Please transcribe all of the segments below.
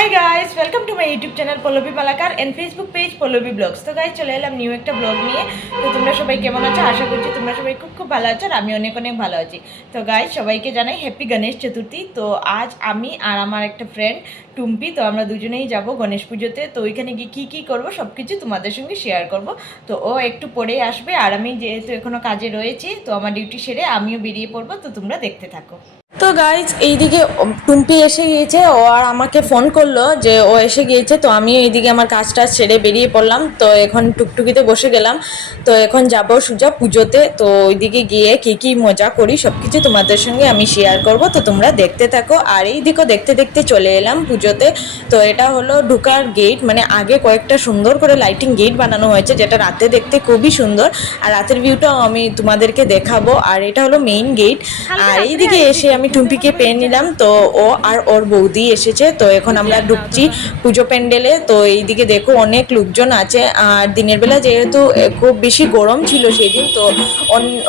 High guys, welcome to my YouTube channel Pallavi Malakar and Facebook page Pallavi vlogs. তো guys, চলে এলাম new একটা blog নিয়ে। তো তোমরা সবাই কেমন আছো? আশা করছি তোমরা সবাই খুব খুব ভালো আছো আর আমি অনেক অনেক ভালো আছি। তো গাইস, সবাইকে জানাই হ্যাপি গণেশ চতুর্থী। তো আজ আমি আর আমার একটা ফ্রেন্ড টুম্পি, তো আমরা দুজনেই যাব গণেশ পুজোতে। তো ওইখানে গিয়ে কী কী করবো সব কিছু তোমাদের সঙ্গে শেয়ার করব। তো ও একটু পরেই আসবে আর আমি যেহেতু এখনও কাজে রয়েছি, তো আমার ডিউটি সেরে আমিও বেরিয়ে পড়বো। তো তোমরা দেখতে থাকো। তো গাইজ, এইদিকে টুম্পি এসে গিয়েছে। ও আর আমাকে ফোন করলো যে ও এসে গিয়েছে। তো আমি এইদিকে আমার কাজটা সেরে বেরিয়ে পড়লাম। তো এখন টুকটুকিতে বসে গেলাম। তো এখন যাবো সোজা পুজোতে। তো ওইদিকে গিয়ে কী কী মজা করি সব কিছু তোমাদের সঙ্গে আমি শেয়ার করব। তো তোমরা দেখতে থাকো। আর এইদিকেও দেখতে দেখতে চলে এলাম পুজোতে। তো এটা হলো ঢুকার গেট, মানে আগে কয়েকটা সুন্দর করে লাইটিং গেট বানানো হয়েছে, যেটা রাতে দেখতে খুবই সুন্দর। আর রাতের ভিউটাও আমি তোমাদেরকে দেখাবো। আর এটা হলো মেইন গেট। আর এইদিকে এসে আমি টুম্পিকে পেয়ে নিলাম। তো ও আর ওর বৌদি এসেছে। তো এখন আমরা ঢুকছি পুজো প্যান্ডেলে। তো এইদিকে দেখো অনেক লোকজন আছে। আর দিনের বেলা যেহেতু খুব বেশি গরম ছিল সেদিন, তো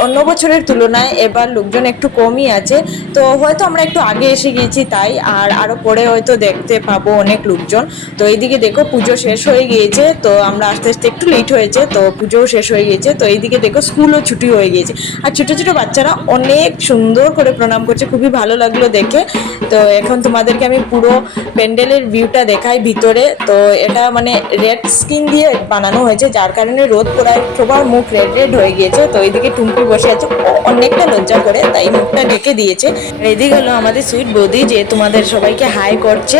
অন্য বছরের তুলনায় এবার লোকজন একটু কমই আছে। তো হয়তো আমরা একটু আগে এসে গিয়েছি তাই, আর আরও পরে হয়তো দেখতে পাবো অনেক লোকজন। তো এইদিকে দেখো পুজো শেষ হয়ে গিয়েছে। তো আমরা আস্তে আস্তে একটু লেট হয়েছে, তো পুজোও শেষ হয়ে গিয়েছে। তো এইদিকে দেখো স্কুলও ছুটি হয়ে গিয়েছে। আর ছোটো ছোটো বাচ্চারা অনেক সুন্দর করে প্রণাম করছে, খুবই ভালো লাগলো দেখে। তো এখন তোমাদেরকে আমি পুরো প্যান্ডেলের ভিউটা দেখাই ভিতরে। তো এটা মানে রেড স্কিন দিয়ে বানানো হয়েছে, যার কারণে রোদ পোড়ায় সবার মুখ রেড রেড হয়ে গিয়েছে। তো এইদিকে টুম্পি বসে আছে, অনেকটা লজ্জা করে তাই মুখটা ঢেকে দিয়েছে। আর এদিকে হলো আমাদের সুইট বৌদি, যে তোমাদের সবাইকে হাই করছে।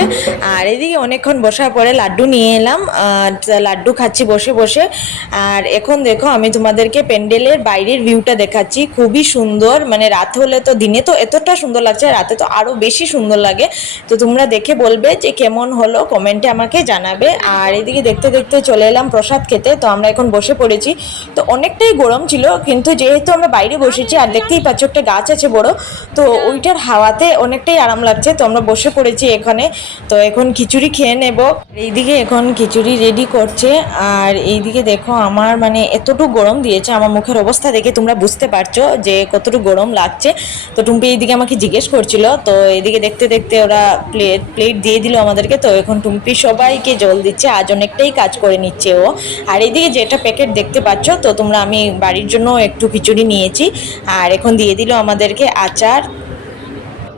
আর এদিকে অনেকক্ষণ বসার পরে লাড্ডু নিয়ে এলাম, লাড্ডু খাচ্ছি বসে বসে। আর এখন দেখো আমি তোমাদেরকে প্যান্ডেলের বাইরের ভিউটা দেখাচ্ছি, খুবই সুন্দর। মানে রাত হলে তো, দিনে তো এতটা সুন্দর লাগছে, রাতে তো আরও বেশি সুন্দর লাগে। তো তোমরা দেখে বলবে যে কেমন হলো, কমেন্টে আমাকে জানাবে। আর এদিকে দেখতে দেখতে চলে এলাম প্রসাদ খেতে। তো আমরা এখন বসে পড়েছি। তো অনেকটাই গরম ছিল, কিন্তু যেহেতু আমরা বাইরে বসেছি আর দেখতেই পাচ্ছ একটা গাছ আছে বড়, তো ওইটার হাওয়াতে অনেকটাই আরাম লাগছে। তো আমরা বসে পড়েছি এখানে। তো এখন খিচুড়ি খেয়ে নেব। এইদিকে এখন খিচুড়ি রেডি করছে। আর এইদিকে দেখো আমার মানে এতটুকু গরম দিয়েছে, আমার মুখের অবস্থা দেখে তোমরা বুঝতে পারছো যে কতটুকু গরম লাগছে। তো টুম্পি এইদিকে আমাকে জিজ্ঞেস করছিল। তো এইদিকে দেখতে দেখতে ওরা প্লেট দিয়ে দিল আমাদেরকে। তো এখন টুম্পি সবাইকে জল দিচ্ছে, আজ অনেকটাই কাজ করে নিচ্ছে ও। আর এইদিকে যেটা প্যাকেট দেখতে পাচ্ছ, তো তোমরা, আমি বাড়ির জন্য একটু খিচুড়ি নিয়েছি। আর এখন দিয়ে দিল আমাদেরকে আচার।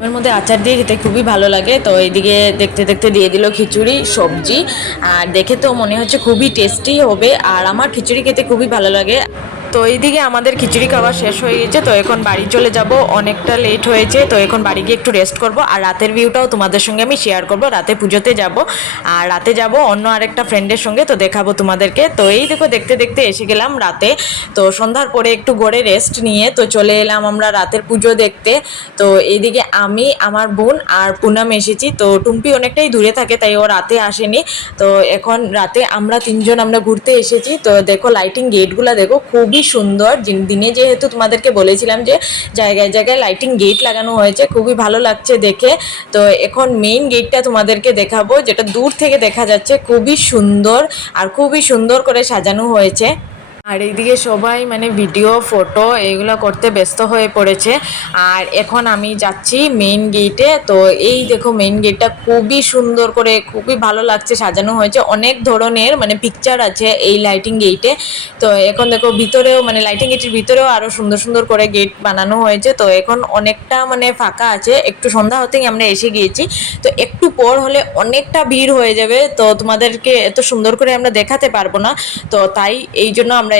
এর মধ্যে আচার দিয়ে খেতে খুবই ভালো লাগে। তো এইদিকে দেখতে দেখতে দিয়ে দিল খিচুড়ি, সবজি। আর দেখে তো মনে হচ্ছে খুবই টেস্টি হবে। আর আমার খিচুড়ি খেতে খুবই ভালো লাগে। তো এইদিকে আমাদের খিচুড়ি খাওয়া শেষ হয়ে গেছে। তো এখন বাড়ি চলে যাব, অনেকটা লেট হয়েছে। তো এখন বাড়ি গিয়ে একটু রেস্ট করব। আর রাতের ভিউটাও তোমাদের সঙ্গে আমি শেয়ার করব। রাতে পুজোতে যাব, আর রাতে যাব অন্য আরেকটা ফ্রেন্ডের সঙ্গে। তো দেখাবো তোমাদেরকে। তো এই দেখো দেখতে দেখতে এসে গেলাম রাতে। তো সন্ধ্যার পরে একটু গড়ে রেস্ট নিয়ে তো চলে এলাম আমরা রাতের পুজো দেখতে। তো এইদিকে আমি, আমার বোন আর পুনাম এসেছি। তো টুম্পি অনেকটাই দূরে থাকে তাই ও রাতে আসেনি। তো এখন রাতে আমরা তিনজন আমরা ঘুরতে এসেছি। তো দেখো লাইটিং গেটগুলো দেখো, খুবই সুন্দর। দিনে যেহেতু তোমাদেরকে বলেছিলাম যে জায়গায় জায়গায় লাইটিং গেট লাগানো হয়েছে, খুবই ভালো লাগছে দেখে। তো এখন মেইন গেটটা তোমাদেরকে দেখাবো, যেটা দূর থেকে দেখা যাচ্ছে, খুবই সুন্দর আর খুবই সুন্দর করে সাজানো হয়েছে। আর এইদিকে সবাই মানে ভিডিও ফটো এইগুলো করতে ব্যস্ত হয়ে পড়েছে। আর এখন আমি যাচ্ছি মেইন গেটে। তো এই দেখো মেইন গেটটা খুবই সুন্দর করে, খুবই ভালো লাগছে সাজানো হয়েছে, অনেক ধরনের মানে পিকচার আছে এই লাইটিং গেটে। তো এখন দেখো ভিতরেও, মানে লাইটিং গেটের ভিতরেও আরও সুন্দর সুন্দর করে গেট বানানো হয়েছে। তো এখন অনেকটা মানে ফাঁকা আছে, একটু সন্ধ্যা হতেই আমরা এসে গিয়েছি। তো একটু পর হলে অনেকটা ভিড় হয়ে যাবে, তো তোমাদেরকে এত সুন্দর করে আমরা দেখাতে পারবো না। তো তাই এই জন্য আমরা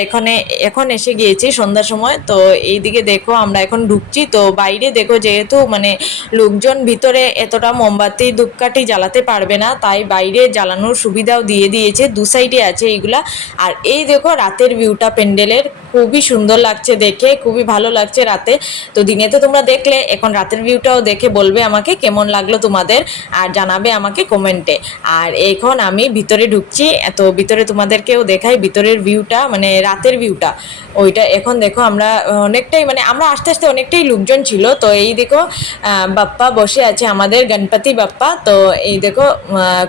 এখন এসে গিয়েছি সন্ধ্যার সময়। তো এইদিকে দেখো আমরা এখন ঢুকছি। তো বাইরে দেখো যেহেতু মানে লোকজন ভিতরে এতটা মোমবাতি ধূপকাঠি জ্বালাতে পারবে না, তাই বাইরে জ্বালানোর সুবিধাও দিয়ে দিয়েছে, দু সাইডে আছে এইগুলা। আর এই দেখো রাতের ভিউটা প্যান্ডেলের, খুবই সুন্দর লাগছে দেখে, খুবই ভালো লাগছে রাতে। তো দিনে তো তোমরা দেখলে, এখন রাতের ভিউটাও দেখে বলবে আমাকে কেমন লাগলো তোমাদের, আর জানাবে আমাকে কমেন্টে। আর এখন আমি ভিতরে ঢুকছি। তো ভিতরে তোমাদেরকেও দেখাই ভিতরের ভিউটা, মানে রাতের ভিউটা ওইটা। এখন দেখো আমরা অনেকটাই, মানে আমরা আস্তে আস্তে অনেকটাই লোকজন ছিল। তো এই দেখো বাপ্পা বসে আছে, আমাদের গণপতি বাপ্পা। তো এই দেখো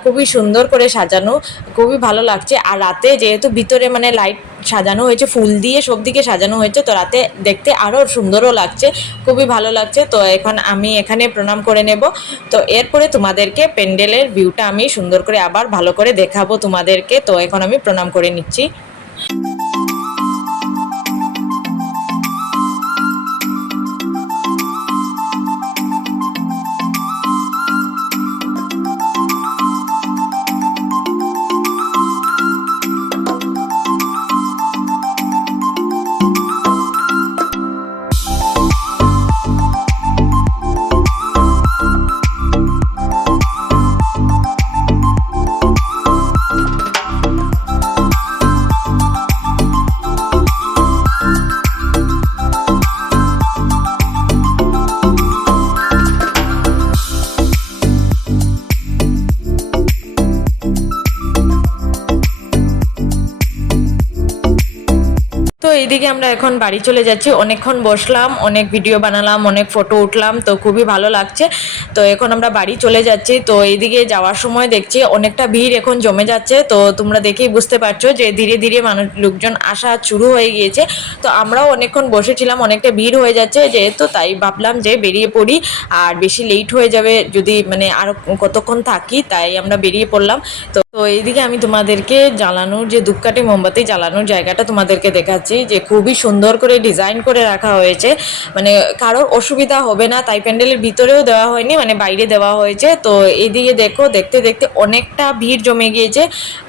খুবই সুন্দর করে সাজানো, খুবই ভালো লাগছে। আর রাতে যেহেতু ভিতরে মানে লাইট সাজানো হয়েছে, ফুল দিয়ে সব দিকে সাজানো হয়েছে। তো রাতে দেখতে আরও সুন্দরও লাগছে, খুবই ভালো লাগছে। তো এখন আমি এখানে প্রণাম করে নেব। তো এরপরে তোমাদেরকে প্যান্ডেলের ভিউটা আমি সুন্দর করে আবার ভালো করে দেখাবো তোমাদেরকে। তো এখন আমি প্রণাম করে নিচ্ছি। তো এইদিকে আমরা এখন বাড়ি চলে যাচ্ছি। অনেকক্ষণ বসলাম, অনেক ভিডিও বানালাম, অনেক ফটো উঠলাম, তো খুবই ভালো লাগছে। তো এখন আমরা বাড়ি চলে যাচ্ছি। তো এইদিকে যাওয়ার সময় দেখছি অনেকটা ভিড় এখন জমে যাচ্ছে। তো তোমরা দেখেই বুঝতে পারছো যে ধীরে ধীরে লোকজন আসা শুরু হয়ে গিয়েছে। তো আমরাও অনেকক্ষণ বসেছিলাম, অনেকটা ভিড় হয়ে যাচ্ছে যেহেতু, তাই ভাবলাম যে বেরিয়ে পড়ি, আর বেশি লেট হয়ে যাবে যদি মানে আরও কতক্ষণ থাকি, তাই আমরা বেরিয়ে পড়লাম। তো এইদিকে আমি তোমাদেরকে জ্বালানোর যে ধূপকাঠি মোমবাতি জ্বালানোর জায়গাটা তোমাদেরকে দেখাচ্ছি, যে খুবই সুন্দর করে ডিজাইন করে রাখা হয়েছে, মানে কারোর অসুবিধা হবে না। তাই প্যান্ডেলের ভিতরেও দেওয়া হয়নি, মানে বাইরে দেওয়া হয়েছে। তো এইদিকে দেখো, দেখতে দেখতে অনেকটা ভিড় জমে গিয়েছে।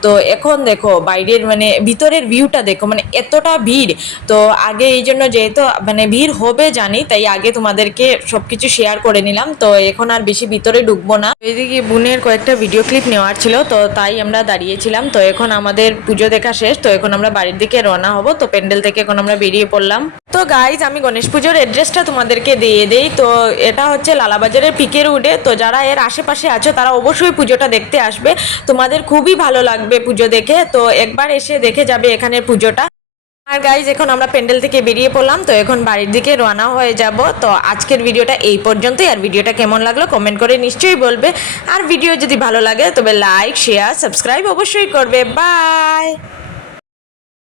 তো এখন দেখো বাইরের মানে ভিতরের ভিউটা দেখো, মানে এতটা ভিড়। তো আগে এই জন্য যেহেতু মানে ভিড় হবে জানি, তাই আগে তোমাদেরকে সব কিছু শেয়ার করে নিলাম। তো এখন আর বেশি ভিতরে ঢুকবো না। এইদিকে বোনের কয়েকটা ভিডিও ক্লিপ নেওয়ার ছিল, তো তাই আমরা দাঁড়িয়েছিলাম। তো এখন আমাদের পুজো দেখা শেষ, তো এখন আমরা বাড়ির দিকে রওনা হব। তো প্যান্ডেল থেকে এখন আমরা বেরিয়ে পড়লাম। তো গাইজ, আমি গণেশ পুজোর অ্যাড্রেসটা তোমাদেরকে দিয়ে দেই। তো এটা হচ্ছে লালাবাজারের পিকে রোডে। তো যারা এর আশেপাশে আছো তারা অবশ্যই পুজোটা দেখতে আসবে, তোমাদের খুবই ভালো লাগবে পুজো দেখে। তো একবার এসে দেখে যাবে এখানের পুজোটা। আর গাইজ, এখন আমরা প্যান্ডেল থেকে বেরিয়ে পড়লাম। তো এখন বাড়ির দিকে রওনা হয়ে যাব। তো আজকের ভিডিওটা এই পর্যন্তই। আর ভিডিওটা কেমন লাগলো কমেন্ট করে নিশ্চয়ই বলবে। আর ভিডিও যদি ভালো লাগে তবে লাইক, শেয়ার, সাবস্ক্রাইব অবশ্যই করবে। বাই।